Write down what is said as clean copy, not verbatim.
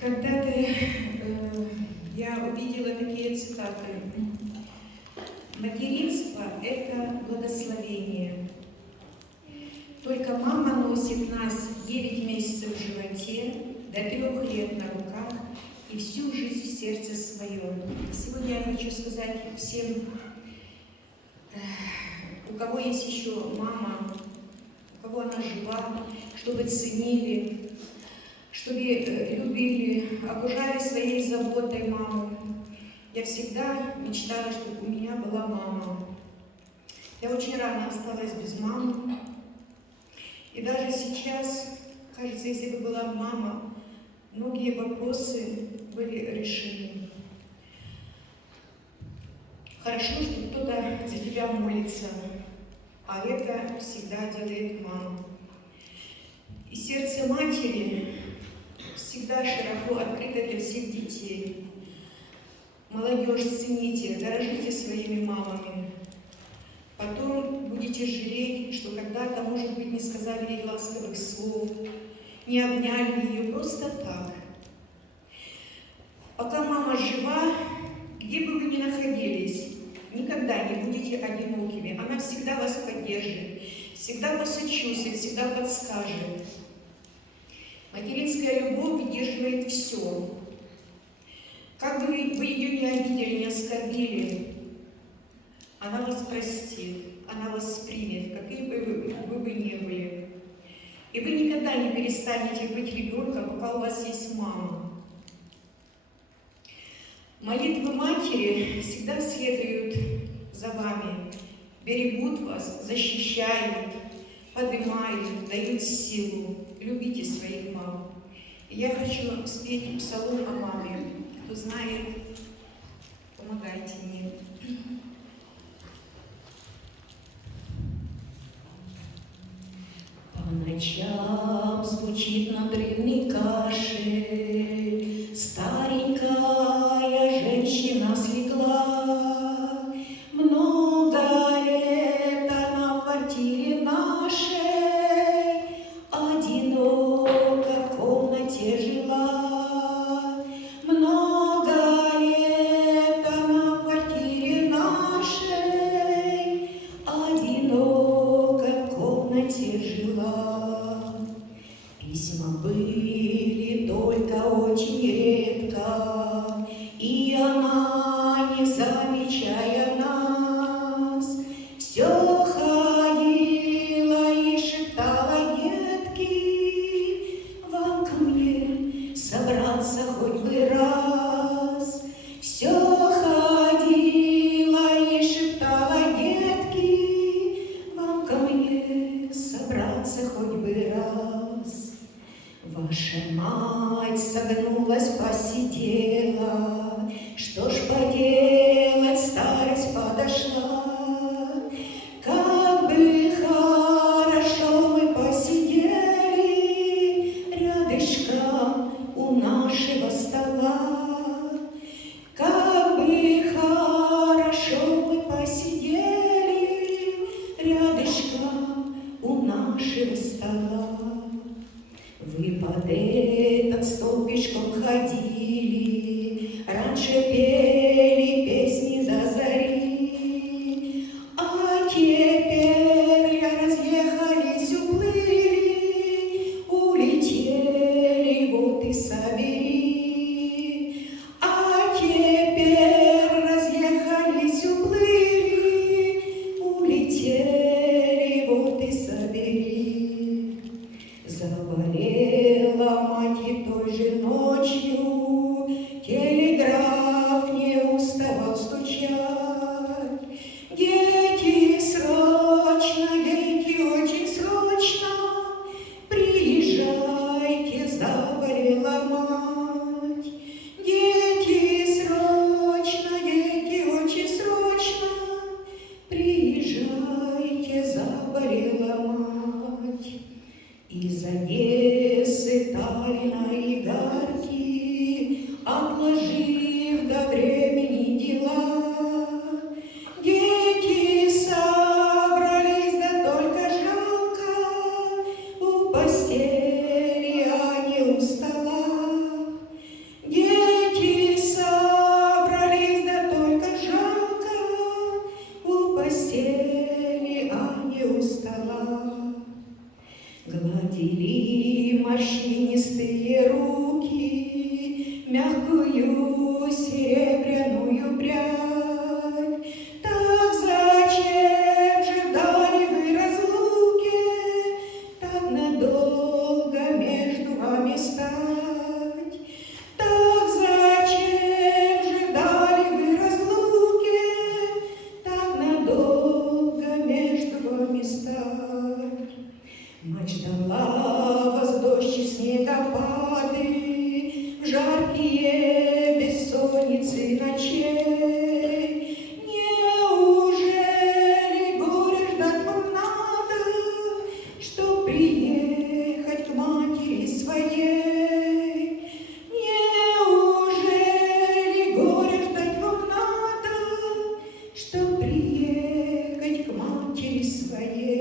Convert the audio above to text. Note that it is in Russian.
Когда-то я увидела такие цитаты. Материнство – это благословение. Только мама носит нас 9 месяцев в животе, до 3 лет на руках и всю жизнь в сердце своем. Сегодня я хочу сказать всем, у кого есть еще мама, у кого она жива, чтобы ценили, чтобы любили, окружали своей заботой маму. Я всегда мечтала, чтобы у меня была мама. Я очень рано осталась без мамы. И даже сейчас, кажется, если бы была мама, многие вопросы были решены. Хорошо, что кто-то за тебя молится, а это всегда делает мама. И сердце матери всегда широко открыто для всех детей. Молодежь, цените, дорожите своими мамами. Потом будете жалеть, что когда-то, может быть, не сказали ей ласковых слов, не обняли ее просто так. Пока мама жива, где бы вы ни находились, никогда не будете одинокими. Она всегда вас поддержит, всегда посочувствует, всегда подскажет. Материнская любовь выдерживает все. Как бы вы ее не обидели, не оскорбили, она вас простит, она вас примет, каким бы вы ни были. И вы никогда не перестанете быть ребенком, пока у вас есть мама. Молитвы матери всегда следуют за вами, берегут вас, защищают, поднимают, дают силу. Любите своих мам. И я хочу спеть псалом о маме. Кто знает, помогайте мне. По ночам звучит надрывный кашель, старенькая женщина слегла. Много лет она в квартире нашей одиноко в комнате жила. Много лет она в квартире нашей одиноко в комнате жила. Письма были только очень редко, и она, не замечая нас, все ходила и шептала: детки, вам ко мне собраться хоть бы раз. Все ходила и шептала: детки, вам ко мне собраться хоть бы раз. Ваша мать согнулась, посидела, что ж поделать, старость подошла. Как бы хорошо мы посидели рядышком у нашего стола. Как бы хорошо мы посидели рядышком у нашего стола. Вы под этот стол пешком ходили, раньше пели песни до зари, а теперь разъехались, уплыли, улетели, вот и собери. А теперь разъехались, уплыли, улетели, вот и собери. Заболела мать и той же ночью, телеграф не уставал стучать. Дети, срочно, дети, очень срочно, приезжайте, заболела мать. Дети, срочно, дети, очень срочно, приезжайте, заболела мать. Из Одессы, Таллина и Игарки морщинистые руки, мягкую серебряную прядь. Так зачем же дали вы разлуки, так надолго между вами стать? Так зачем же дали вы разлуки, так надолго между вами стать? Мать ждала вас дождь и снегопады, в жаркие бессонницы ночей. Неужели горе ждать вам надо, чтоб приехать к матери своей? Неужели горе ждать вам надо, чтоб приехать к матери своей?